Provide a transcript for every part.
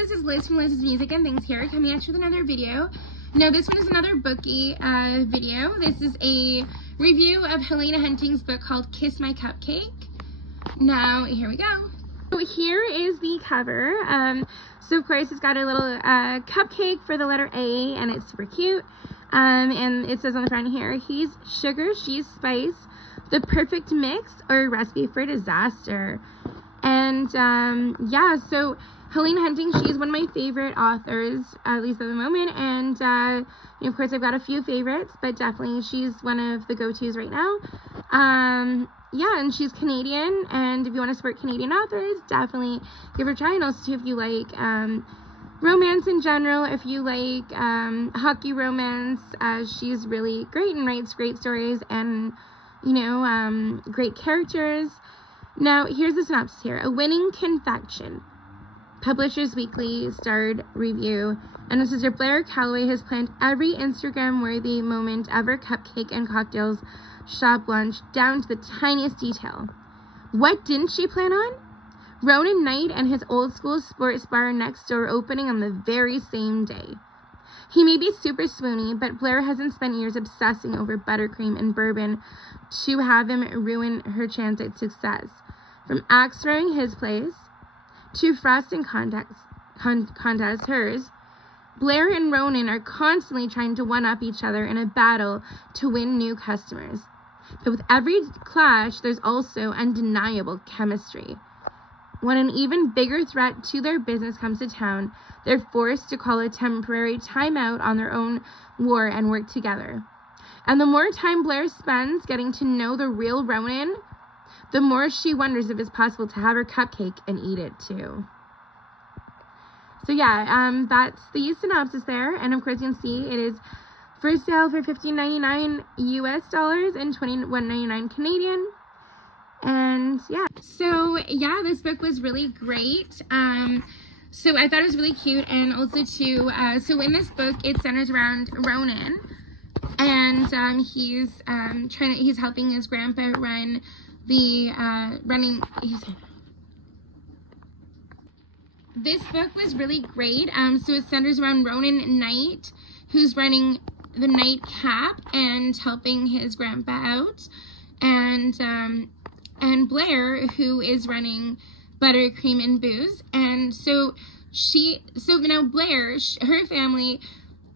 this is Liz from Liz's Music and Things here, coming at you with another video. Now this one is another booky video. This is a review of Helena Hunting's book called Kiss My Cupcake. Now, here we go. So here is the cover. So of course it's got a little cupcake for the letter A, and it's super cute. And it says on the front here, he's sugar, she's spice, the perfect mix or a recipe for disaster. And yeah, so Helena Hunting, she's one of my favorite authors, at least at the moment, and you know, of course I've got a few favorites, but definitely she's one of the go-tos right now. Yeah, and she's Canadian, and if you want to support Canadian authors, definitely give her a try. And also too, if you like romance in general, if you like hockey romance, she's really great and writes great stories and, you know, great characters. Now, here's the synopsis here. A winning confection. Publishers Weekly starred review. And this is your Blair Calloway has planned every Instagram-worthy moment ever cupcake and cocktails shop lunch down to the tiniest detail. What didn't she plan on? Ronan Knight and his old school sports bar next door opening on the very same day. He may be super swoony, but Blair hasn't spent years obsessing over buttercream and bourbon to have him ruin her chance at success. From axe throwing his place to frosting contest hers, Blair and Ronan are constantly trying to one-up each other in a battle to win new customers. But with every clash, there's also undeniable chemistry. When an even bigger threat to their business comes to town, they're forced to call a temporary timeout on their own war and work together. And the more time Blair spends getting to know the real Ronan, the more she wonders if it's possible to have her cupcake and eat it too. So yeah, that's the synopsis there. And of course you can see it is for sale for $15.99 US dollars and $21.99 Canadian. And yeah, so yeah, this book was really great. So I thought it was really cute, and also too, so in this book it centers around Ronan, and he's helping his grandpa run the This book was really great. So it centers around Ronan Knight, who's running the nightcap and helping his grandpa out, and Blair, who is running buttercream and booze. And so now Blair, her family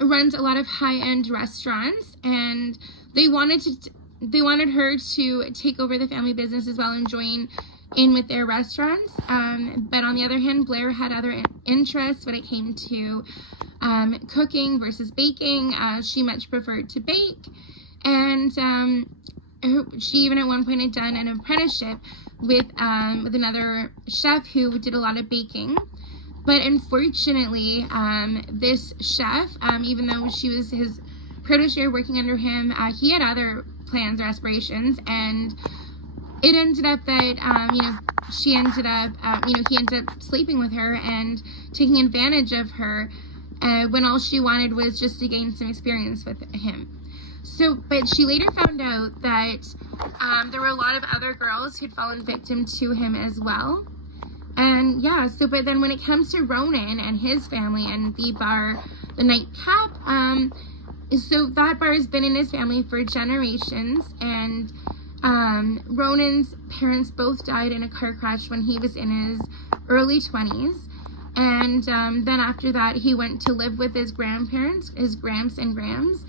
runs a lot of high-end restaurants, and they wanted her to take over the family business as well and join in with their restaurants. But on the other hand, Blair had other interests when it came to cooking versus baking. She much preferred to bake, and she even at one point had done an apprenticeship with another chef who did a lot of baking. But unfortunately, this chef, even though she was his protege working under him, he had other plans or aspirations, and it ended up that, you know, he ended up sleeping with her and taking advantage of her when all she wanted was just to gain some experience with him. So, but she later found out that there were a lot of other girls who'd fallen victim to him as well. And yeah, so, but then when it comes to Ronan and his family and the bar, the Nightcap, so that bar has been in his family for generations, and Ronan's parents both died in a car crash when he was in his early 20s. And then after that, he went to live with his grandparents, his Gramps and Grams.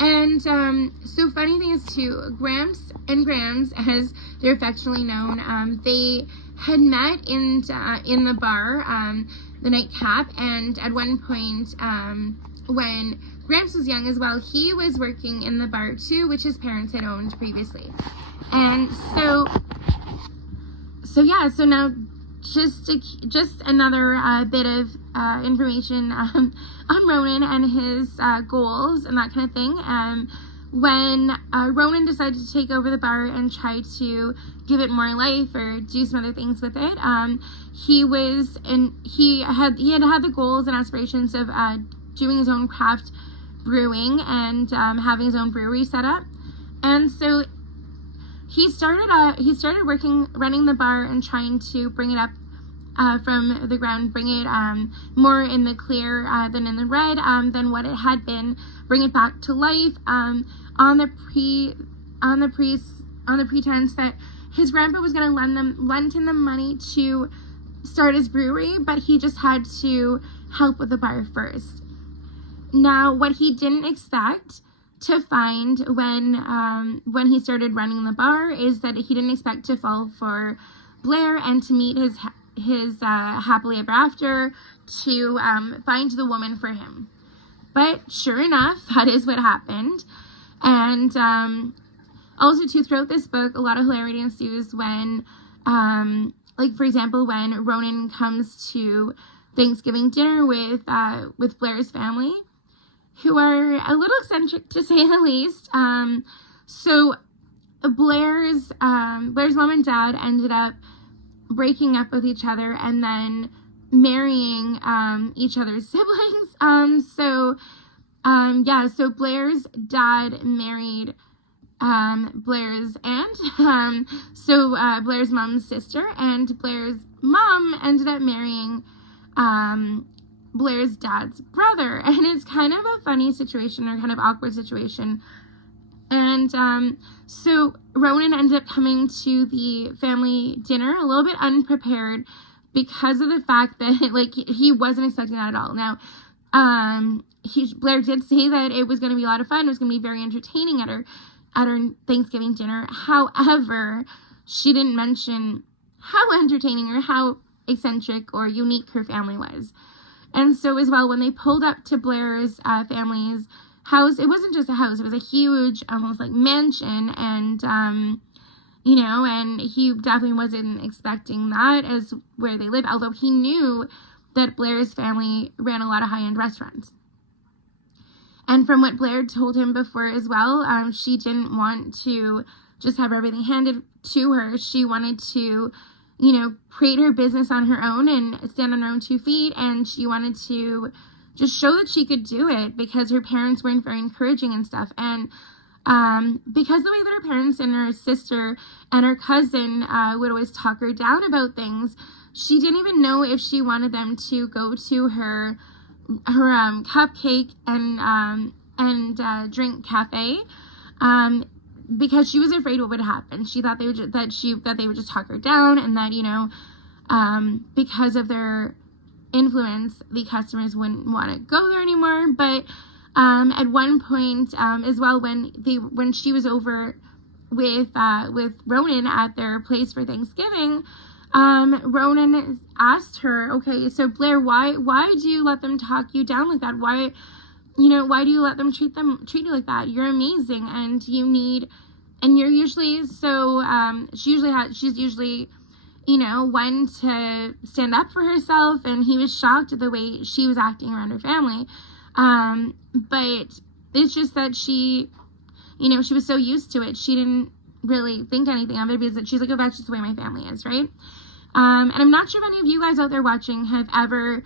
And so funny thing is too, Gramps and Grams, as they're affectionately known, they had met in the bar, the Nightcap, and at one point, when Gramps was young as well, he was working in the bar too, which his parents had owned previously. And so yeah, so now just another bit of information on Ronan and his goals and that kind of thing. When Ronan decided to take over the bar and try to give it more life or do some other things with it, he had the goals and aspirations of doing his own craft brewing and having his own brewery set up. And so he started running the bar and trying to bring it up from the ground, bring it more in the clear than in the red than what it had been, bring it back to life on the pretense that his grandpa was going to lend him the money to start his brewery, but he just had to help with the bar first. Now, what he didn't expect to find when he started running the bar is that he didn't expect to fall for Blair and to meet his happily ever after, to find the woman for him. But sure enough, that is what happened. And also, too, throughout this book, a lot of hilarity ensues when, like, for example, when Ronan comes to Thanksgiving dinner with Blair's family, who are a little eccentric, to say the least. So Blair's mom and dad ended up breaking up with each other and then marrying each other's siblings. So Blair's dad married Blair's aunt, Blair's mom's sister, and Blair's mom ended up marrying Blair's dad's brother, and it's kind of a funny situation, or kind of awkward situation. And so Ronan ended up coming to the family dinner a little bit unprepared because of the fact that, like, he wasn't expecting that at all. Now, Blair did say that it was going to be a lot of fun. It was going to be very entertaining at her Thanksgiving dinner. However, she didn't mention how entertaining or how eccentric or unique her family was. And so as well, when they pulled up to Blair's family's house, it wasn't just a house, it was a huge, almost like mansion, and and he definitely wasn't expecting that as where they live, although he knew that Blair's family ran a lot of high-end restaurants. And from what Blair told him before as well, she didn't want to just have everything handed to her. She wanted to, create her business on her own and stand on her own 2 feet. And she wanted to just show that she could do it because her parents weren't very encouraging and stuff. And because the way that her parents and her sister and her cousin would always talk her down about things, she didn't even know if she wanted them to go to her Cupcake and drink cafe, because she was afraid what would happen. She thought they would just talk her down, and that because of their influence, the customers wouldn't want to go there anymore. But at one point as well, when she was over with Ronan at their place for Thanksgiving, Ronan asked her, okay, so Blair, why do you let them talk you down like that? Why do you let them treat you like that? You're amazing, and you're usually so, she's usually, one to stand up for herself, and he was shocked at the way she was acting around her family. But it's just that she was so used to it, she didn't really think anything of it, because she's like, oh, that's just the way my family is, right? And I'm not sure if any of you guys out there watching have ever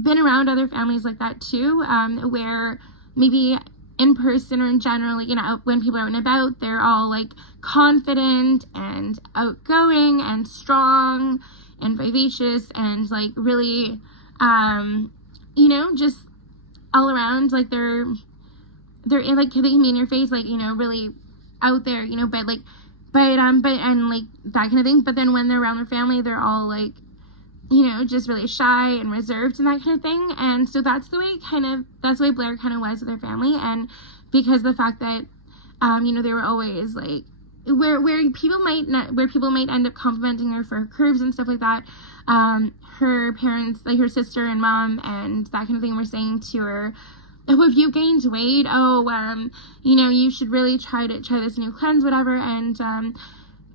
been around other families like that too, where maybe in person or in general, when people are out and about, they're all like confident and outgoing and strong and vivacious and like really, just all around, like they're like, they can be in your face, like, really out there, but and like that kind of thing. But then when they're around their family, they're all like, just really shy and reserved and that kind of thing. And so that's the way Blair kind of was with her family. And because of the fact that, they were always like, where people might end up complimenting her for her curves and stuff like that, her parents, like her sister and mom and that kind of thing, were saying to her, oh, if you gained weight, you should really try this new cleanse, whatever. And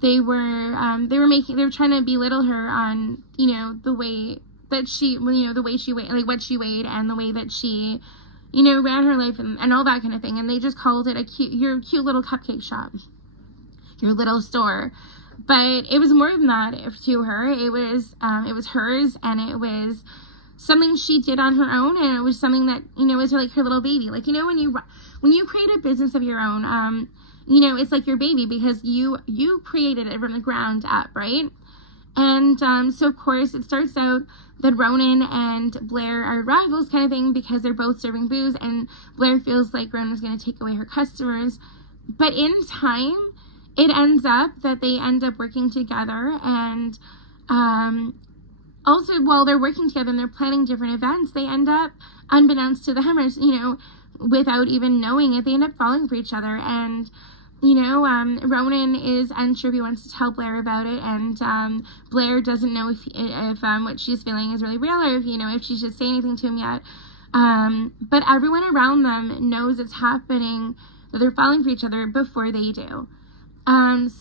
they were trying to belittle her on, the way that she, the way she weighed, like what she weighed, and the way that she, ran her life and all that kind of thing. And they just called it your cute little cupcake shop, your little store. But it was more than that to her. It was hers, and it was something she did on her own, and it was something that, was like her little baby. Like, when you create a business of your own, it's like your baby, because you created it from the ground up, right? And so of course it starts out that Ronan and Blair are rivals kind of thing, because they're both serving booze, and Blair feels like Ronan's going to take away her customers. But in time, it ends up that they end up working together, and also while they're working together and they're planning different events, they end up, unbeknownst to them, or, you know, without even knowing it, they end up falling for each other. And you know, Ronan is unsure if he wants to tell Blair about it, and Blair doesn't know if what she's feeling is really real, or if, you know, if she should say anything to him yet. But everyone around them knows it's happening, that they're falling for each other before they do.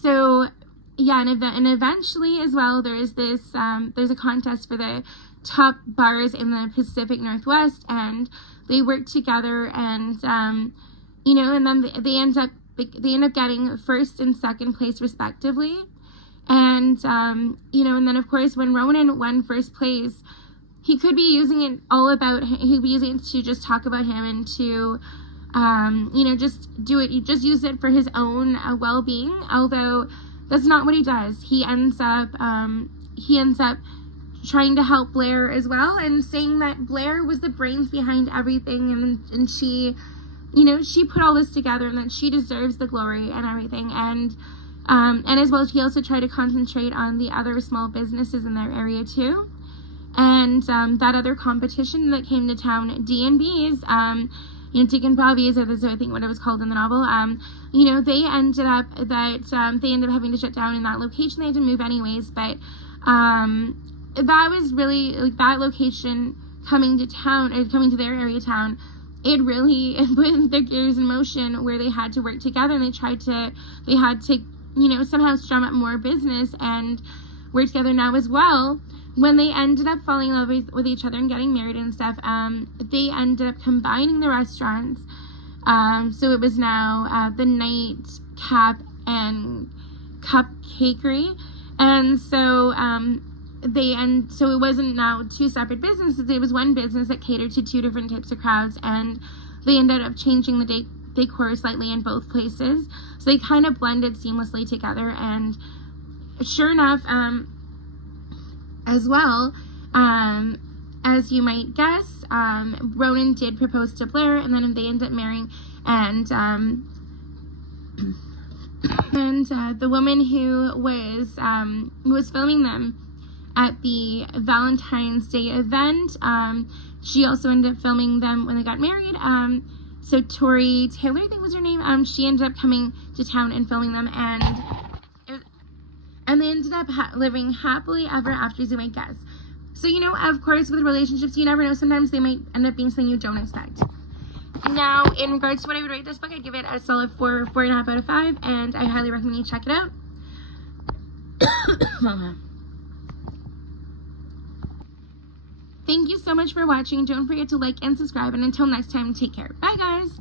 So yeah, and eventually as well, there is this there's a contest for the top bars in the Pacific Northwest, and they work together, and you know, and then they end up getting first and second place respectively. And you know, and then of course when Ronan won first place, he could be using it all about, he'd be using it to just talk about him, and to you know, just use it for his own well-being, although that's not what he does. He ends up trying to help Blair as well, and saying that Blair was the brains behind everything, and she, you know, she put all this together, and that she deserves the glory and everything. And as well, he also tried to concentrate on the other small businesses in their area too. And that other competition that came to town, D&B's, you know, Dick and Bobby's, or this is, I think, what it was called in the novel, you know, they ended up having to shut down in that location. They had to move anyways, but that was really, like, that location coming to town, or coming to their area town, it really put their gears in motion, where they had to work together, and they had to, you know, somehow strum up more business and work together. Now as well, when they ended up falling in love with each other and getting married and stuff, they ended up combining the restaurants. So it was now the Nightcap and Cupcakery, and so so it wasn't now two separate businesses, it was one business that catered to two different types of crowds, and they ended up changing the decor slightly in both places, so they kind of blended seamlessly together. And sure enough, as well, as you might guess, Ronan did propose to Blair, and then they ended up marrying, and the woman who was filming them at the Valentine's Day event, she also ended up filming them when they got married. So Tori Taylor, I think was her name, she ended up coming to town and filming them, and they ended up living happily ever after, as you might guess. So, you know, of course, with relationships, you never know, sometimes they might end up being something you don't expect. Now, in regards to what I would rate this book, I'd give it a solid 4.5 out of 5, and I highly recommend you check it out. Thank you so much for watching. Don't forget to like and subscribe, and until next time, take care. Bye, guys!